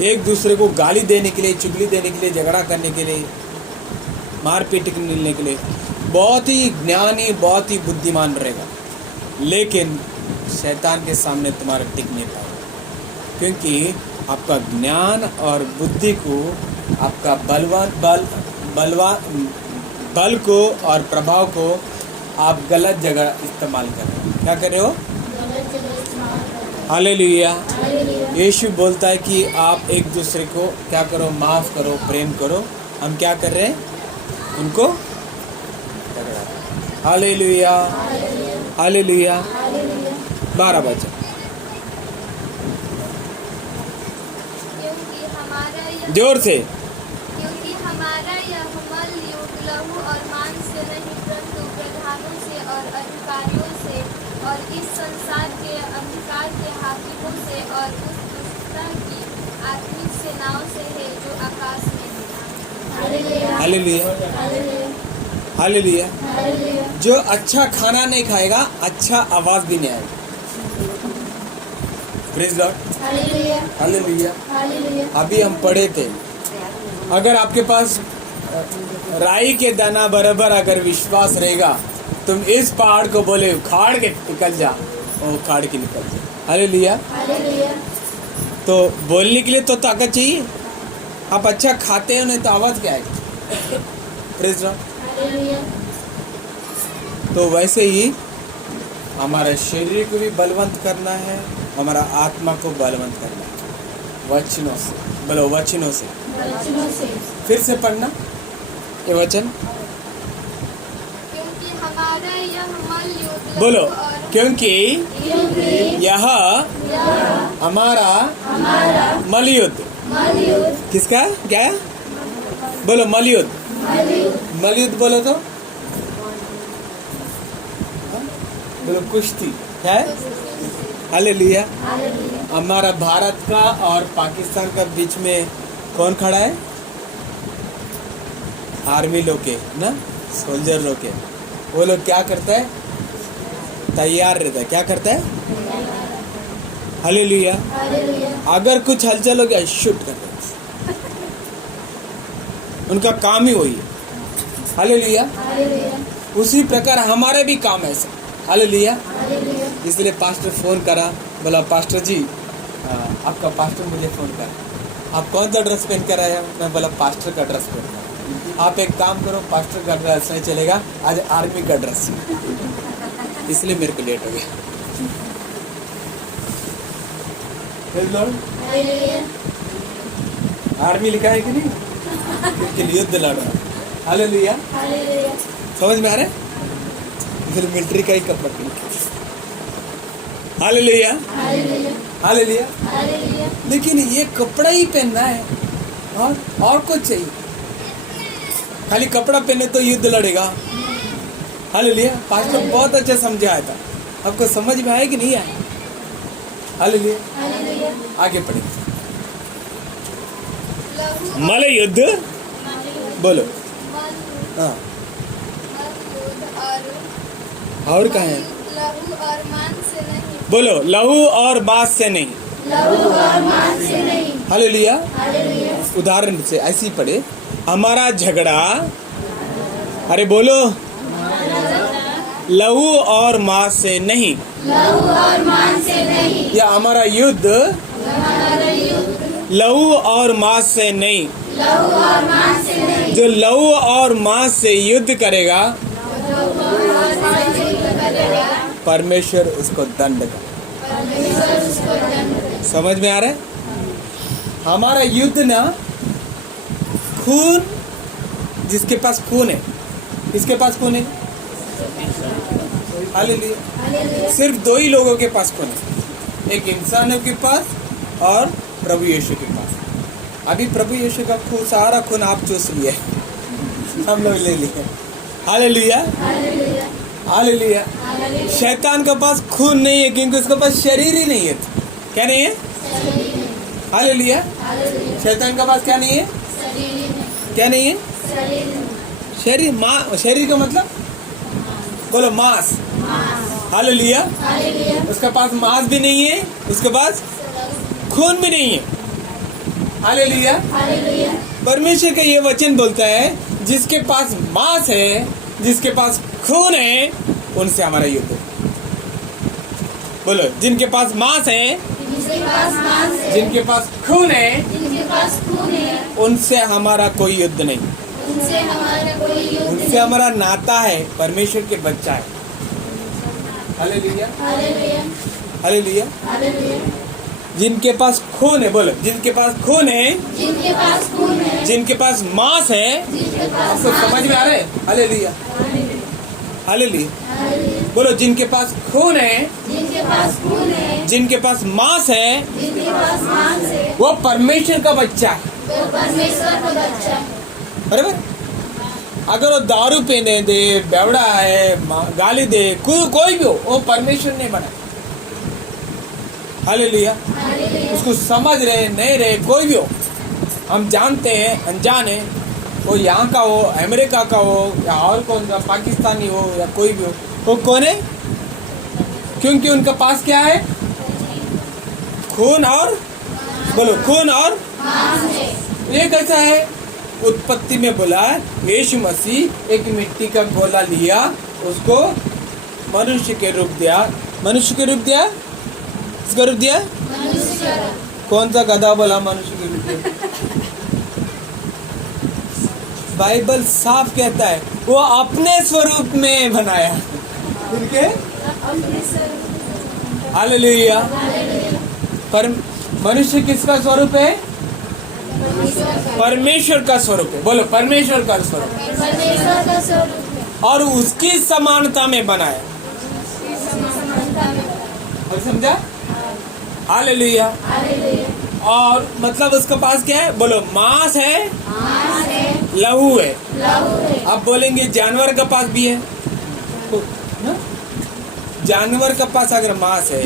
एक दूसरे को गाली देने के लिए, चुगली देने के लिए, झगड़ा करने के लिए, मारपीट करने के लिए बहुत ही ज्ञानी, बहुत ही बुद्धिमान रहेगा, लेकिन शैतान के सामने तुम्हारा टिक नहीं पाएगा, क्योंकि आपका ज्ञान और बुद्धि को, आपका बल को और प्रभाव को आप गलत जगह इस्तेमाल कर रहे हो। क्या कर रहे हो? हालेलुया। यीशु बोलता है कि आप एक दूसरे को क्या करो? माफ़ करो, प्रेम करो। हम क्या कर रहे हैं? उनको हालेलुया, हालेलुया। 12 वचन जोर से। क्योंकि हमारा यह मल युद्ध लहू और मांस से नहीं, परंतु प्रधानों से और अधिकारियों से और इस संसार के अंधकार के हाकिमों से और उस दुष्टता की आत्मिक सेनाओं से है जो आकाश में है। Hallelujah, hallelujah. जो अच्छा खाना नहीं खाएगा, अच्छा आवाज भी नहीं आएगा। Praise Lord, hallelujah. अभी हम पढ़े थे, अगर आपके पास राई के दाना बराबर अगर विश्वास रहेगा, तुम इस पहाड़ को बोले उखाड़ के निकल जा, वो उखाड़ के निकल जा। हालेलुया। तो बोलने के लिए तो ताकत चाहिए। आप अच्छा खाते हो नहीं तो आवाज क्या आएगी? Praise Lord. तो वैसे ही हमारे शरीर को भी बलवंत करना है, हमारा आत्मा को बलवंत करना है वचनों से। बोलो वचनों से। फिर से पढ़ना ये वचन। क्योंकि हमारा यह मल युद्ध बोलो, और क्योंकि यह हमारा मलयुद्ध। किसका? क्या है? बोलो मलयुद्ध। मलयुद्ध बोलो तो बोलो कुश्ती। क्या है? हालेलुया। हमारा भारत का और पाकिस्तान का बीच में कौन खड़ा है? आर्मी लोग के ना, सोल्जर लोग के। वो लोग क्या करता है? तैयार रहता है। क्या करता है? हालेलुया। अगर कुछ हलचल हो गया, शूट करता है। उनका काम ही वही है। हालेलुया। उसी प्रकार हमारे भी काम है ऐसा। हालेलुया। इसलिए पास्टर फोन करा, बोला पास्टर जी, आपका पास्टर मुझे फोन करा, आप कौन सा ड्रेस पहन कर आए हो? मैं बोला पास्टर का ड्रेस पहन कर। आप एक काम करो, पास्टर का ड्रेस नहीं चलेगा, आज आर्मी का ड्रेस, इसलिए मेरे को लेट हो गया। आर्मी लिखा है कि नहीं? क्योंकि युद्ध लड़ रहा। हालेलुया। समझ में आ रहा है? फिर मिलिट्री का ही कपड़ा पहन के। Hallelujah, hallelujah. लेकिन ये कपड़ा ही पहनना है और कुछ चाहिए? खाली कपड़ा पहने तो युद्ध लड़ेगा? हालेलुया। पास्टर बहुत अच्छा समझाया था, आपको समझ में आया कि नहीं आया? हालेलुया। आगे पढ़े। मल युद्ध बोलो। हाँ, और कहाँ है? लहू और मांस से नहीं। बोलो लहू और मांस से नहीं। हालेलुया। उदाहरण से ऐसे ही पढ़े, हमारा झगड़ा, अरे बोलो, लहू और मांस से नहीं। या हमारा युद्ध लहू और मांस से नहीं। जो लहू और मांस से युद्ध करेगा, परमेश्वर उसको दंड का। समझ में आ रहा है? हमारा युद्ध ना, खून, जिसके पास खून है, किसके पास खून है? हालेलुया। सिर्फ दो ही लोगों के पास खून है, एक इंसानों के पास और प्रभु यीशु के पास। अभी प्रभु यीशु का खून, सारा खून आप चूस लिए, हम लोग ले लिए। Hallelujah, hallelujah. शैतान के पास खून नहीं है, क्योंकि उसके पास शरीर ही नहीं है। क्या नहीं है? हालेलुया। शैतान के पास क्या नहीं है? क्या नहीं है? शरीर। शरीर का मतलब बोलो मांस। हालेलुया। उसके पास मांस भी नहीं है, उसके पास खून भी नहीं है। हालेलुया। परमेश्वर का ये वचन बोलता है जिसके पास मांस है, जिसके पास खून है, उनसे हमारा युद्ध है। बोलो, जिनके पास मांस है, जिनके पास खून है, उनसे हमारा कोई युद्ध नहीं। उनसे हमारा नाता है, परमेश्वर के बच्चा है। Hallelujah, hallelujah. जिनके पास खून है, बोलो, जिनके पास खून है, जिनके पास मांस है, आपको समझ में आ रहा है? Hallelujah, hallelujah. बोलो, जिनके पास खून है, जिनके पास मांस है, वो परमेश्वर का बच्चा है। बराबर। अगर वो दारू पीने दे, बेवड़ा है, गाली दे, कोई भी हो, वो परमेश्वर नहीं बना। हालेलुया। उसको समझ रहे नहीं रहे, कोई भी हो, हम जानते हैं, अनजाने, वो यहाँ का हो, अमेरिका का हो, या और कौन सा, पाकिस्तानी हो या कोई भी हो, वो कौन है? क्योंकि उनका पास क्या है? खून और, बोलो, खून और ये कैसा है? उत्पत्ति में बोला यीशु मसीह एक मिट्टी का गोला लिया, उसको मनुष्य के रूप दिया। मनुष्य के रूप दिया, किसका रूप दिया? कौन सा गधा बोला मनुष्य के रूप दिया? बाइबल साफ कहता है वो अपने स्वरूप में बनाया। उनके हालेलुया। पर मनुष्य किसका स्वरूप है? परमेश्वर का स्वरूप है। बोलो, परमेश्वर का स्वरूप। और उसकी समानता में बनाया। और समझा? हालेलुया। और मतलब उसके पास क्या है? बोलो, मांस है, लहू है। अब बोलेंगे जानवर का पास भी है। जानवर का पास अगर मांस है,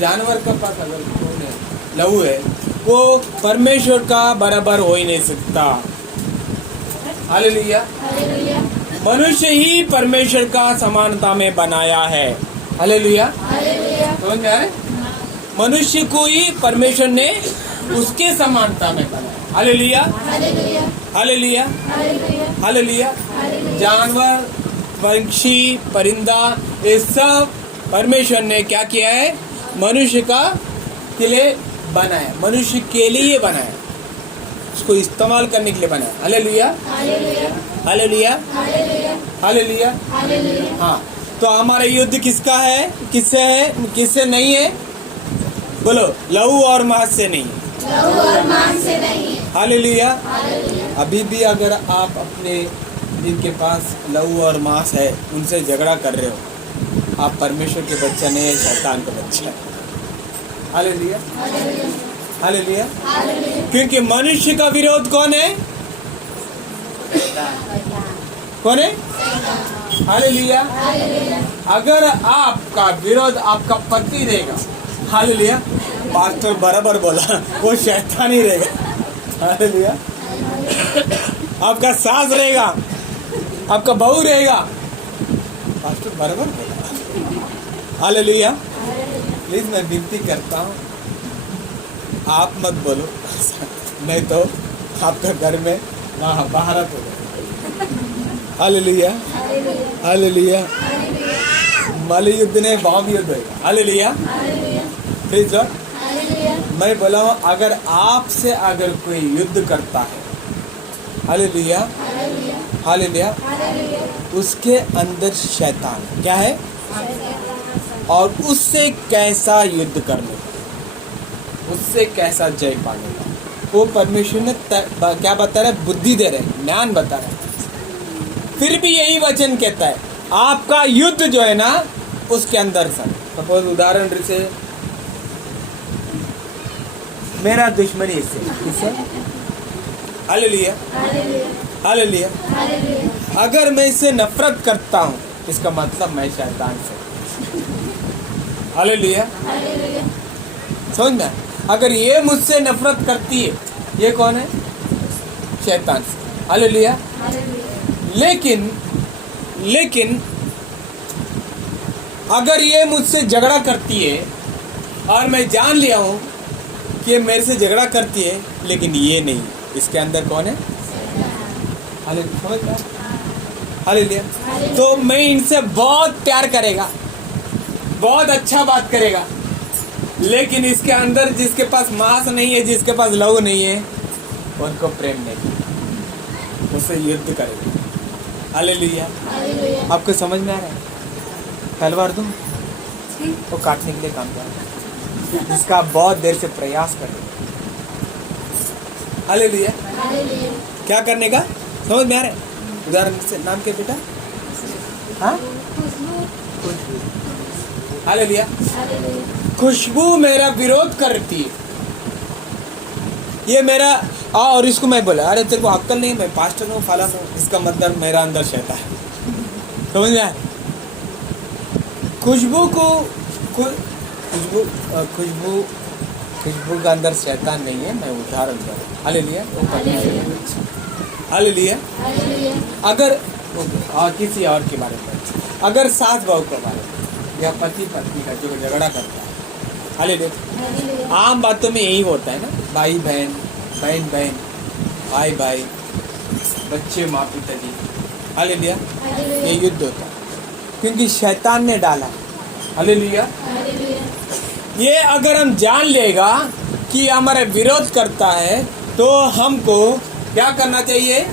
जानवर का पास अगर खून है, लहू है, वो परमेश्वर का बराबर हो ही नहीं सकता। हालेलुया। मनुष्य ही परमेश्वर का समानता में बनाया है। हालेलुया। समझ में आ रहा है? मनुष्य को ही परमेश्वर ने उसके समानता में बनाया। Hallelujah, hallelujah, hallelujah. जानवर, पक्षी, परिंदा, ये सब परमेश्वर ने क्या किया है? मनुष्य का के लिए बनाया, मनुष्य के लिए बनाया, उसको इस्तेमाल करने के लिए बनाया। Hallelujah, hallelujah, hallelujah. हाँ, तो हमारा युद्ध किसका है? किससे है? किससे नहीं है? बोलो, लहू और मांस से नहीं। हालेलुया। अभी भी अगर आप अपने जिनके पास लहू और मांस है उनसे झगड़ा कर रहे हो, आप परमेश्वर के बच्चा नहीं है, शैतान का बच्चा है। Hallelujah, hallelujah. क्योंकि मनुष्य का विरोध कौन है? कौन है? हालेलुया। अगर आपका विरोध आपका पति रहेगा, हालेलुया, पास्टर बराबर बोला, वो शैतान ही रहेगा। हालेलुया। आपका सास रहेगा, आपका बहू रहेगा, पास्टर बराबर बोला। हालेलुया। प्लीज मैं विनती करता हूँ, आप मत बोलो, नहीं तो आपका घर में महाभारत हो जाए। Hallelujah, hallelujah. मल युद्ध ने बॉम्ब युद्ध होगा। हालेलुया। प्लीज मैं बोला हूँ, अगर आपसे अगर कोई युद्ध करता है, हालेलुया, हालेलुया, उसके अंदर शैतान क्या है? और उससे कैसा युद्ध करने का, उससे कैसा जय पाने का, वो परमेश्वर ने क्या बता रहा है? बुद्धि दे रहे, ज्ञान बता रहा है। फिर भी यही वचन कहता है आपका युद्ध जो है ना, उसके अंदर सपोज उदाहरण से मेरा दुश्मनी इससे, हालेलुया, हालेलुया। अगर मैं इससे नफरत करता हूँ, इसका मतलब मैं शैतान से। हालेलुया, समझ में? अगर ये मुझसे नफरत करती है, ये कौन है? शैतान से। हालेलुया। लेकिन अगर ये मुझसे झगड़ा करती है और मैं जान लिया हूँ कि ये मेरे से झगड़ा करती है, लेकिन ये नहीं, इसके अंदर कौन है? हालेलुया, समझ में? हालेलुया। तो मैं इनसे बहुत प्यार करेगा, बहुत अच्छा बात करेगा, लेकिन इसके अंदर जिसके पास मांस नहीं है, जिसके पास लहू नहीं है, उनको प्रेम नहीं, उससे युद्ध करेगा। हालेलुया। आपको समझ में आ रहा है? तलवार दूं वो काटने के लिए काम कर रहा है, जिसका आप बहुत देर से प्रयास कर रहे हैं। हालेलुया। क्या करने का समझ में आ रहा है? उदाहरण से नाम के बेटा, हाँ, हालेलुया। खुशबू मेरा विरोध करती है, ये मेरा और इसको मैं बोला, अरे तेरे को अक्ल नहीं, मैं पास्टर हूँ, फाला हूँ, इसका मतलब मेरा अंदर शैतान है। समझ में आया? खुशबू को खुशबू का अंदर शैतान नहीं है, मैं उदाहरण कर रहा हूँ। हालेलुया। हालेलुया। अगर किसी और के बारे में, अगर सास बहू के बारे में, या पति पत्नी का जो झगड़ा करता है, हालेलुया, आम बातों में यही होता है ना, भाई बहन, बहन बहन, भाई भाई, बच्चे माँ पिताजी, हालेलुया, ये युद्ध होता है, क्योंकि शैतान ने डाला। हालेलुया। ये अगर हम जान लेगा कि हमारे विरोध करता है, तो हमको क्या करना चाहिए?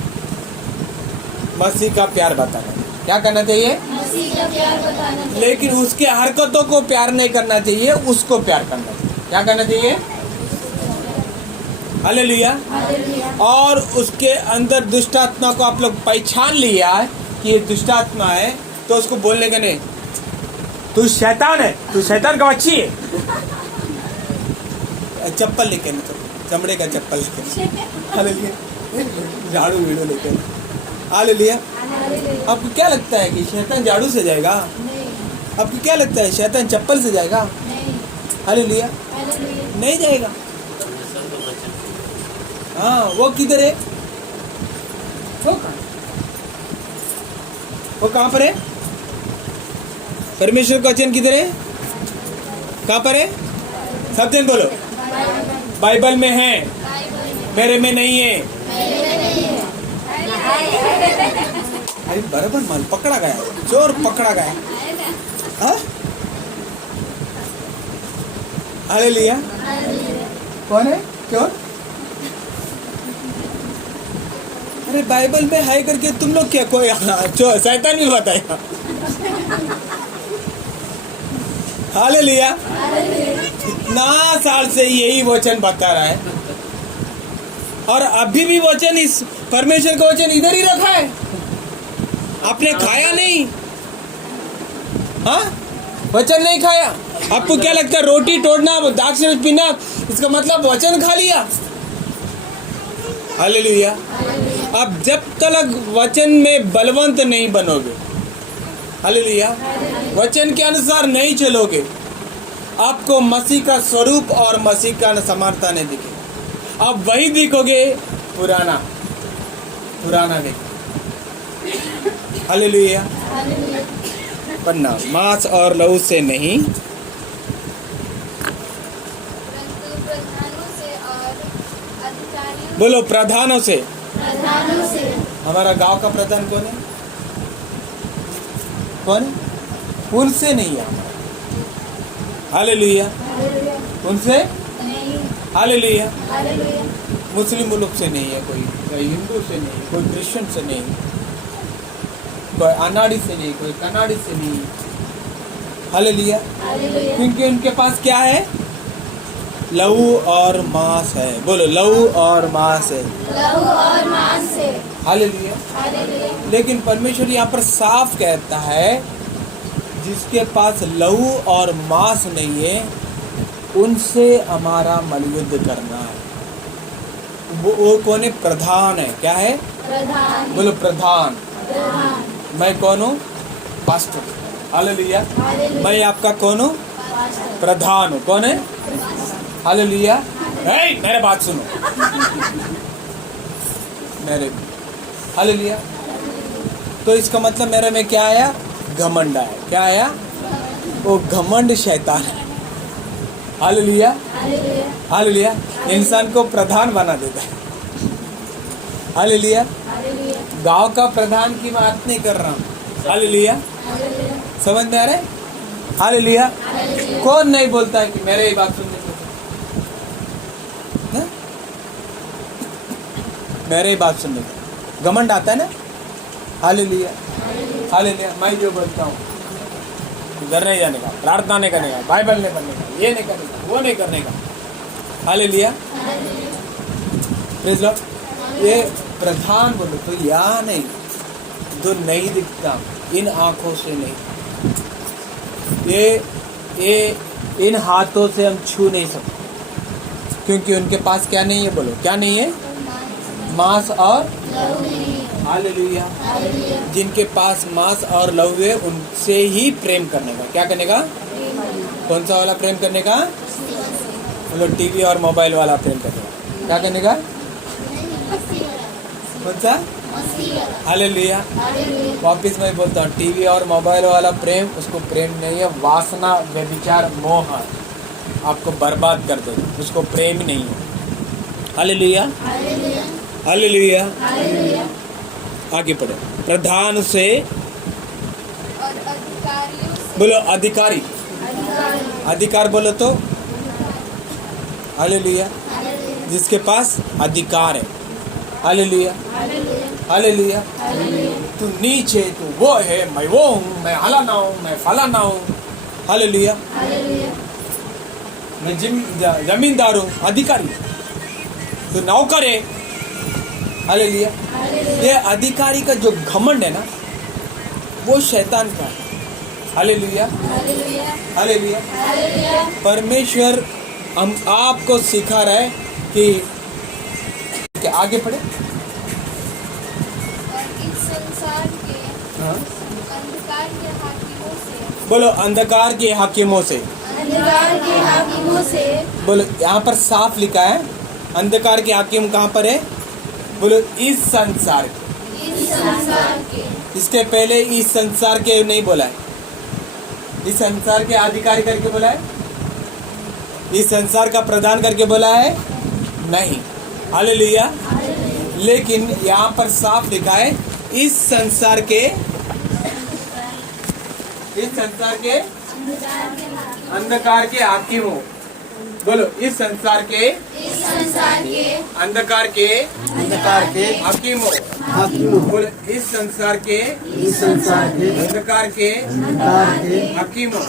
मसीह का प्यार बताना। क्या करना चाहिए? मसीह का प्यार बताना चाहिए। लेकिन उसके हरकतों को प्यार नहीं करना चाहिए, उसको प्यार करना चाहिए। क्या करना चाहिए? हालेलुया। और उसके अंदर दुष्ट आत्मा को आप लोग पहचान लिया है कि ये दुष्ट आत्मा है, तो उसको बोलने का नहीं, तू शैतान है, तू शैतान का बच्ची है। चप्पल लेके ना, चमड़े का चप्पल लेके, हालेलुया, झाड़ू वीड़ू लेके। हालेलुया। आपको क्या लगता है कि शैतान झाड़ू से जाएगा? आपको क्या लगता है शैतान चप्पल से जाएगा? हालेलुया, नहीं जाएगा। हाँ, वो किधर है? वो कहाँ पर है? परमेश्वर का वचन किधर है? कहाँ पर है? सब जन बोलो। बाइबल में है, मेरे में नहीं है। अरे बराबर माल पकड़ा गया, चोर पकड़ा गया। हाँ, हालेलुया। कौन है चोर? अरे बाइबल में है करके तुम लोग क्या कोई शैतान भी बताएगा? हालेलुया। इतना साल से यही वचन बता रहा है, और अभी भी वचन, इस परमेश्वर का वचन इधर ही रखा है, आपने खाया नहीं। हाँ, वचन नहीं खाया। आपको क्या लगता है रोटी तोड़ना, दाक्षिण पीना, इसका मतलब वचन खा लिया? हालेलुया। अब जब तक वचन में बलवंत नहीं बनोगे, हालेलुया, वचन के अनुसार नहीं चलोगे, आपको मसीह का स्वरूप और मसीह का समानता नहीं दिखेगा। आप वही दिखोगे पुराना देखो। हालेलुया। पन्ना मांस और लहू से नहीं, परंतु प्रधानों से और अधिकारियों बोलो प्रधानों से। से। हमारा गांव का प्रधान कौन है? कौन है? उनसे नहीं है हमारा। हालेलुया। उनसे, हालेलुया। मुस्लिम मुल्क से नहीं है, कोई हिंदू से नहीं, कोई क्रिश्चियन से नहीं, कोई अनाड़ी से नहीं, कोई कनाड़ी से नहीं। हालेलुया। क्योंकि उनके पास क्या है? लहू और मांस है। बोलो, लहू और मांस है। लहू और मांस है। हालेलुया। लेकिन परमेश्वर यहाँ पर साफ कहता है, जिसके पास लहू और मांस नहीं है, उनसे हमारा मलयुद्ध करना है। वो कौन है? प्रधान है। क्या है? प्रधान। बोलो प्रधान। मैं कौन हूँ? पास्टर। हालेलुया। मैं आपका कौन हूँ? प्रधान हूँ। कौन है? हालेलुया। मेरे बात सुनो, मेरे, हालेलुया। तो इसका मतलब मेरे में क्या आया? घमंड आया। क्या आया? वो घमंड शैतान है। Hallelujah, hallelujah. इंसान को प्रधान बना देता है। हालेलुया। गांव का प्रधान की बात नहीं कर रहा हूँ। हालेलुया, समझ में आ रहा है? हालेलुया। कौन नहीं बोलता है कि मेरे ये बात सुनने को, मेरे ही बात सुनने को घमंड आता है ना। Hallelujah, hallelujah. मैं जो बोलता हूँ, घर नहीं जाने का, प्रार्थना नहीं करने का, बाइबल नहीं पढ़ने का, ये नहीं करने का, वो नहीं करने का। Hallelujah, praise Lord. ये प्रधान बोलो तो या नहीं, जो नहीं दिखता इन आंखों से नहीं, ये इन हाथों से हम छू नहीं सकते, क्योंकि उनके पास क्या नहीं है? बोलो क्या नहीं है? मांस और हालेलुया। जिनके पास मांस और लहू है उनसे ही प्रेम करने का। क्या करने का? कौन सा वाला प्रेम करने का? बोलो टीवी और मोबाइल वाला प्रेम करने का। क्या करने का? कौन सा? हालेलुया। वापिस मैं बोलता हूँ, टीवी और मोबाइल वाला प्रेम उसको प्रेम नहीं है, वासना, व्यभिचार, मोह आपको बर्बाद कर देगा, उसको प्रेम ही नहीं है। Hallelujah, hallelujah. आगे पढ़ो। प्रधान से और अधिकारियों से। बोलो अधिकारी। अधिकार बोलो तो हालेलुया, जिसके पास अधिकार है। Hallelujah, hallelujah. तू नीचे, तू वो है, मैं वो हूँ, मैं हलाना हूँ, मैं फलाना हूँ। हालेलुया। मैं जमींदार हूँ, अधिकारी। तू नौकर है। हालेलुया। ये अधिकारी का जो घमंड है ना, वो शैतान का है। Hallelujah, hallelujah. परमेश्वर हम आपको सिखा रहा है कि आगे पढ़े। और इस संसार के अंधकार के हाकिमों से। बोलो अंधकार के हाकिमों से। अंधकार के हाकिमों से। बोलो, यहाँ पर साफ लिखा है अंधकार के हाकिम कहाँ पर है? बोलो इस संसार के। इस संसार के। इसके पहले इस संसार के नहीं बोला है, इस संसार के अधिकारी करके बोला है, इस संसार का प्रदान करके बोला है नहीं। हालेलुया। लेकिन यहाँ पर साफ लिखा है इस संसार के, इस संसार के अंधकार के हाकिमों। बोलो इस संसार के अंधकार के हाकिमों। बोलो इस संसार के अंधकार के हाकिमों।